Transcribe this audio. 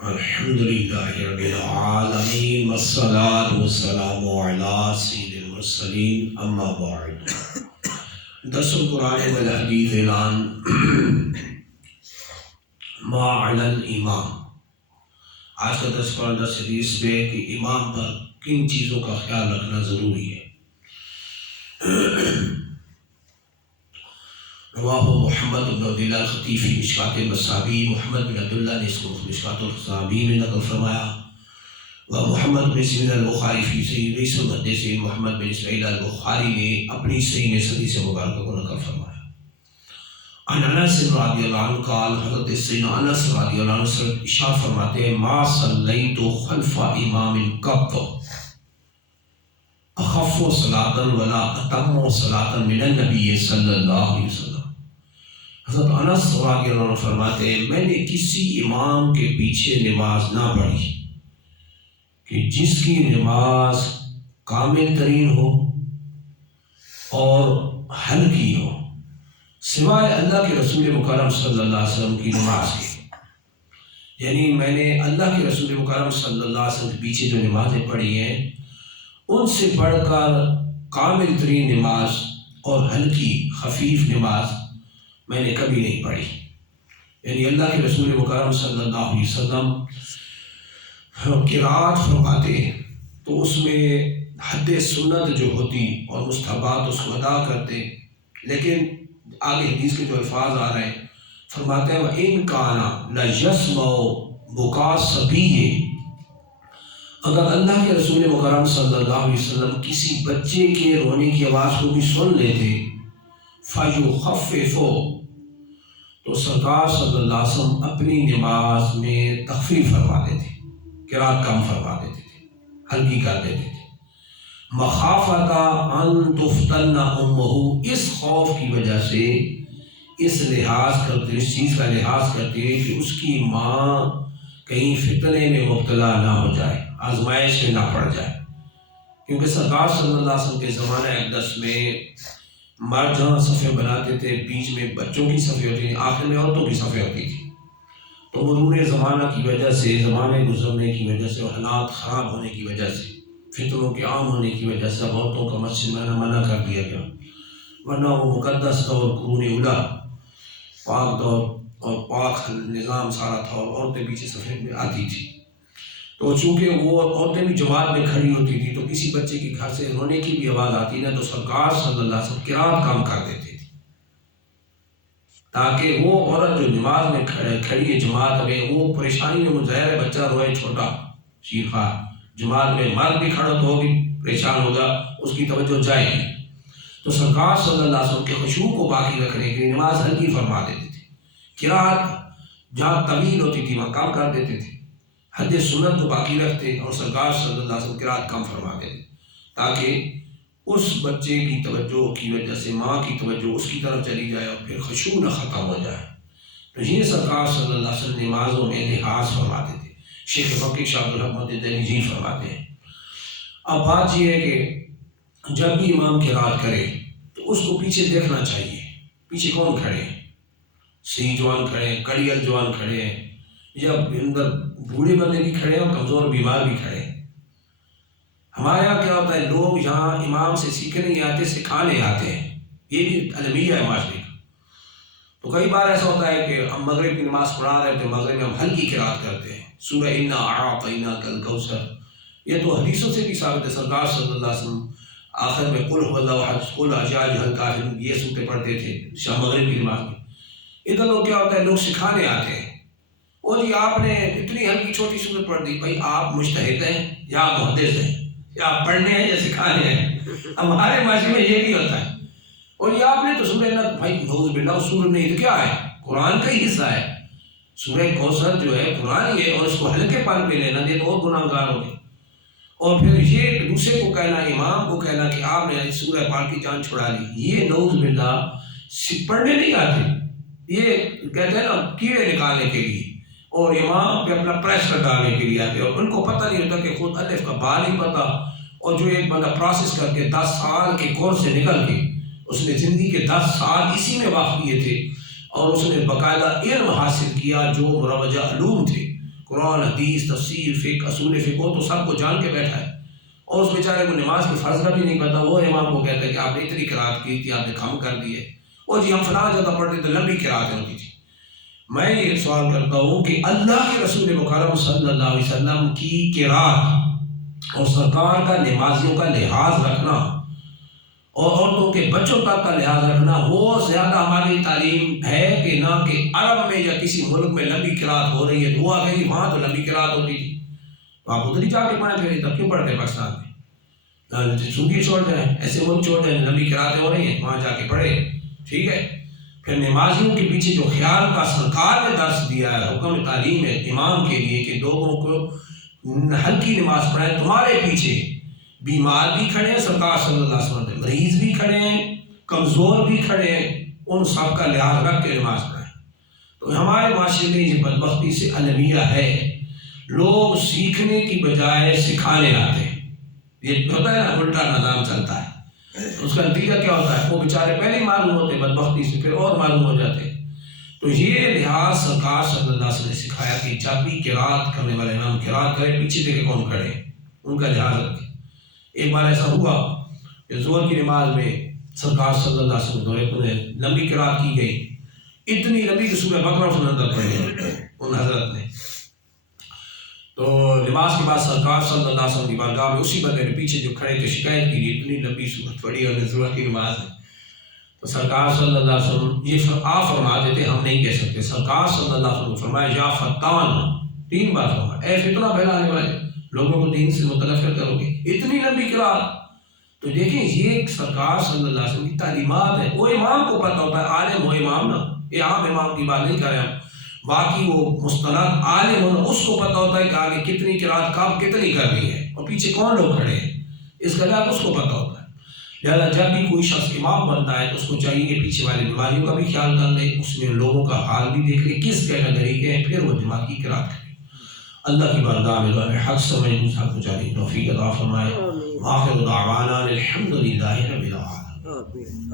الحمد للہ رب العالمین والصلاة والسلام علی سید المرسلین اما بعد درس القرآن والحدیث اعلان ما علی الامام۔ آج کا درس قرآن درس حدیث میں کہ امام پر کن چیزوں کا خیال رکھنا ضروری ہے۔ رواہ محمد بن عبداللہ الخطیفی مشکات المصابی، محمد بن عبداللہ نے اس کو مشکات المصابی میں نقل فرمایا، و محمد بن اسماعیل البخاری فی صحیح رئیس المحدثین، محمد بن اسماعیل البخاری نے اپنی صحیح میں حدیث مبارکہ کو نقل فرمایا۔ عن انس رضی اللہ عنہ قال، حضرت سیدنا انس رضی اللہ عنہ سے ارشاد فرماتے ہیں، ما صلیت خلف امام قط اخف صلاۃ ولا اتم صلاۃ من النبی صلی اللہ علیہ وسلم۔ حضرت انس رضی اللہ عنہ فرماتے ہیں، میں نے کسی امام کے پیچھے نماز نہ پڑھی کہ جس کی نماز کامل ترین ہو اور ہلکی ہو سوائے اللہ کے رسول مکرم صلی اللہ علیہ وسلم کی نماز کے۔ یعنی میں نے اللہ کے رسول مکرم صلی اللہ علیہ وسلم کے پیچھے جو نمازیں پڑھی ہیں ان سے بڑھ کر کامل ترین نماز اور ہلکی خفیف نماز میں نے کبھی نہیں پڑھی۔ یعنی اللہ کے رسول مکرم صلی اللہ علیہ وسلم قرات فرماتے تو اس میں حد سنت جو ہوتی اور مستحبات اس کو ادا کرتے، لیکن آگے حدیث کے جو الفاظ آ رہے ہیں فرماتے ہیں وَإِن كَانَ لَيَسْمَعُ بُكَاءَ الصَّبِيِّ، اگر اللہ کے رسول مکرم صلی اللہ علیہ وسلم کسی بچے کے رونے کی آواز کو بھی سن لیتے فَيُخَفِّفُ، تو سرکار صلی اللہ علیہ وسلم اپنی نماز میں تخفیف فرما دیتے، قرات کم فرما دیتے تھے، ہلکی کر دیتے تھے، مخافۃ ان تفتن امہ، اس خوف کی وجہ سے، اس لحاظ کرتے، اس چیز کا لحاظ کرتے ہیں کہ اس کی ماں کہیں فتنے میں مبتلا نہ ہو جائے، آزمائش میں نہ پڑ جائے۔ کیونکہ سرکار صلی اللہ علیہ وسلم کے زمانہ اقدس میں مرد جہاں صفیں بناتے تھے، بیچ میں بچوں کی صفیں ہوتی تھیں، آخر میں عورتوں کی صفیں ہوتی تھیں۔ تو مرور زمانہ کی وجہ سے، زمانے گزرنے کی وجہ سے، حالات خراب ہونے کی وجہ سے، فتنوں کے عام ہونے کی وجہ سے عورتوں کا مسجد میں منع کر دیا گیا، ورنہ وہ مقدس دور قرون اولا پاک دور اور پاک نظام سارا تھا اور عورتیں پیچھے صفیں میں آتی تھی۔ تو چونکہ وہ عورتیں بھی جماعت میں کھڑی ہوتی تھی تو کسی بچے کے گھر سے رونے کی بھی آواز آتی نا تو سرکار صلی اللہ علیہ وسلم قرات کم کر دیتے تھے، تاکہ وہ عورت جو نماز میں کھڑی ہے جماعت میں، وہ پریشانی میں مظاہر ہے، بچہ روئے چھوٹا شیخا، جماعت میں مرد بھی کھڑا تو وہ بھی پریشان ہوگا، اس کی توجہ جائے گی۔ تو سرکار صلی اللہ علیہ وسلم کے خشوع کو باقی رکھنے کے لیے نماز ہلکی فرما دیتے تھے، قرات جہاں طویل ہوتی تھی وہاں کم کر دیتے تھے، حد سنت کو باقی رکھتے اور سرکار صلی اللہ علیہ وسلم قرات کم فرما دیتے تاکہ اس بچے کی توجہ کی وجہ سے ماں کی توجہ اس کی طرف چلی جائے اور پھر خشوع نہ ختم ہو جائے۔ تو یہ سرکار صلی اللہ علیہ وسلم نمازوں میں لحاظ فرماتے تھے۔ شیخ فقیہ شاہ عبدالرحمن دہلوی جی فرماتے ہیں، اب بات یہ ہے کہ جب بھی امام قرات کرے تو اس کو پیچھے دیکھنا چاہیے، پیچھے کون کھڑے ہیں، صحیح جوان کھڑے ہیں، کڑیل جوان کھڑے ہیں، یا اندر بوڑھے بندے بھی کھڑے ہیں اور کمزور بیمار بھی کھڑے ہیں۔ ہمارے یہاں کیا ہوتا ہے، لوگ یہاں امام سے سیکھنے نہیں آتے، سکھانے آتے ہیں، یہ بھی المیہ ہے معاشرے کا۔ تو کئی بار ایسا ہوتا ہے کہ ہم مغرب کی نماز پڑھا رہے تھے، مغرب میں ہم ہلکی قرات کرتے ہیں، سورہ انا اعطیناک الکوثر، یہ تو حدیثوں سے بھی ثابت ہے، سرکار صلی اللہ علیہ وسلم آخر میں قل هو اللہ احد قل یا ایھا الکافرون یہ سورتیں پڑھتے تھے شام مغرب کی نماز میں۔ ادھر لوگ کیا ہوتا ہے، لوگ سکھانے آتے ہیں، وہ جی آپ نے اتنی ہلکی چھوٹی صورت پڑھ دی، بھائی آپ مجتہد ہیں یا آپ محدث ہیں، یا آپ پڑھنے ہیں یا سکھانے ہیں۔ ہمارے معاشرے میں یہ بھی ہوتا ہے، اور یہ آپ نے تو سورہ اللہ، بھائی نعوذ باللہ سورہ نہیں تو کیا ہے، قرآن کا ہی حصہ ہے، سورہ کوثر جو ہے قرآن ہی ہے، اور اس کو ہلکے پن پہ لینا دے تو اور گناہ گار ہو گئے۔ اور پھر یہ دوسرے کو کہنا، امام کو کہنا کہ آپ نے سورہ پاک کی جان چھڑا لی، یہ نعوذ باللہ پڑھنے نہیں آتے، یہ کہتے ہیں نا کیڑے نکالنے کے لیے، اور امام پہ اپنا پریشر ڈالنے کے لیے آتے ہیں، اور ان کو پتہ نہیں ہوتا کہ خود الف کا با نہیں پتہ، اور جو ایک بندہ پروسیس کر کے 10 سال کے کورس سے نکل کے اس نے زندگی کے 10 سال اسی میں وقت کیے تھے، اور اس نے باقاعدہ علم حاصل کیا جو مروجہ علوم تھے، قرآن حدیث تفسیر فقہ اصول فقہ وہ تو سب کو جان کے بیٹھا ہے، اور اس بیچارے کو نماز کے فرض کا بھی نہیں پتا، وہ امام کو کہتا ہے کہ آپ نے اتنی قرات کی تھی، آپ نے کم کر دی ہے، وہ جی ہم فلاں جگہ پڑھتے تو لمبی قراتیں ہوتی تھی۔ میں یہ سوال کرتا ہوں کہ اللہ کے رسول مکرم صلی اللہ علیہ وسلم کی قرات اور سرکار کا نمازیوں کا لحاظ رکھنا اور عورتوں کے بچوں تک کا لحاظ رکھنا وہ زیادہ ہماری تعلیم ہے کہ نہ کہ عرب میں یا کسی ملک میں لمبی قرات ہو رہی ہے تو وہ آ گئی وہاں تو لمبی قرات ہوتی تھی، تو آپ ادھر ہی جا کے پڑھیں پھر تب کیوں پڑھتے پاکستان میں؟ سعودی چھوڑ جائیں، ایسے ملک چھوڑ جائیں لمبی قراتیں ہو رہی ہیں وہاں جا کے پڑھے، ٹھیک ہے۔ پھر نمازیوں کے پیچھے جو خیال کا سرکار نے درس دیا ہے، حکم تعلیم ہے امام کے لیے کہ لوگوں کو ہلکی نماز پڑھائیں، تمہارے پیچھے بیمار بھی کھڑے ہیں، سرکار صلی اللہ علیہ وسلم نے مریض بھی کھڑے ہیں، کمزور بھی کھڑے ہیں، ان سب کا لحاظ رکھ کے نماز پڑھائیں۔ تو ہمارے معاشرے میں یہ بدبختی سے المیہ ہے، لوگ سیکھنے کی بجائے سکھانے آتے ہیں، یہ ہوتا ہے نا الٹا نظام چلتا ہے، اس کا نتیجہ کیا ہوتا ہے؟ وہ بیچارے پہلے ہی معلوم ہوتے بدبختی سے، پھر اور معلوم ہو جاتے۔ تو یہ لحاظ سرکار صلی اللہ علیہ وسلم نے سکھایا کہ جب بھی قرات کرنے والے امام قرات کرے پیچھے دیکھے کون کھڑے ہیں، ان کا لحاظ رکھے۔ ایک بار ایسا ہوا کہ ظہر کی نماز میں سرکار صلی اللہ علیہ وسلم دورے پر لمبی قرات کی گئی، اتنی لمبی کہ سورہ بقرہ اندر پڑھ گئی ان حضرت نے۔ تو نماز کے بعد سرکار صلی اللہ علیہ وسلم کی بارگاہ میں اسی بندے نے پیچھے جو کھڑے تھے شکایت کی اتنی لمبی سورت پڑھی اور ظہر کی نماز ہے، تو سرکار صلی اللہ علیہ وسلم یہ آپ فرماتے تھے ہم نہیں کہہ سکتے، سرکار صلی اللہ علیہ وسلم فرمایا یا فتان، 3 بار فرمایا، اے فتنہ پھیلانے والے، لوگوں کو دین سے متنفر کرو گے، اتنی لمبی قرات۔ تو دیکھیں یہ سرکار صلی اللہ علیہ وسلم کی تعلیمات ہیں، وہ امام کو پتہ ہوتا ہے، عالم ہو امام نا، یہ عام امام کی بات نہیں کر رہے ہم، باقی وہ مستند عالم ہونا اس کو پتہ ہوتا ہے کہ آگے کتنی قرات کب کتنی کرنی ہے اور پیچھے کون لوگ کھڑے ہیں، اس کا لحاظ اس کو پتہ ہوتا ہے۔ لہٰذا جب بھی کوئی شخص امام بنتا ہے تو اس کو چاہیے کہ پیچھے والے بیماریوں کا بھی خیال کر لے، اس میں لوگوں کا حال بھی دیکھ لے کس کیٹیگری کے ہیں، پھر وہ جماعت کی قرات کرے۔ اللہ کی بارگاہ میں دعا ہے حق سمجھ دوسرا کو چاہیے توفیق عطا فرمائے۔ آخر دعوانا الحمدللہ رب العالمین۔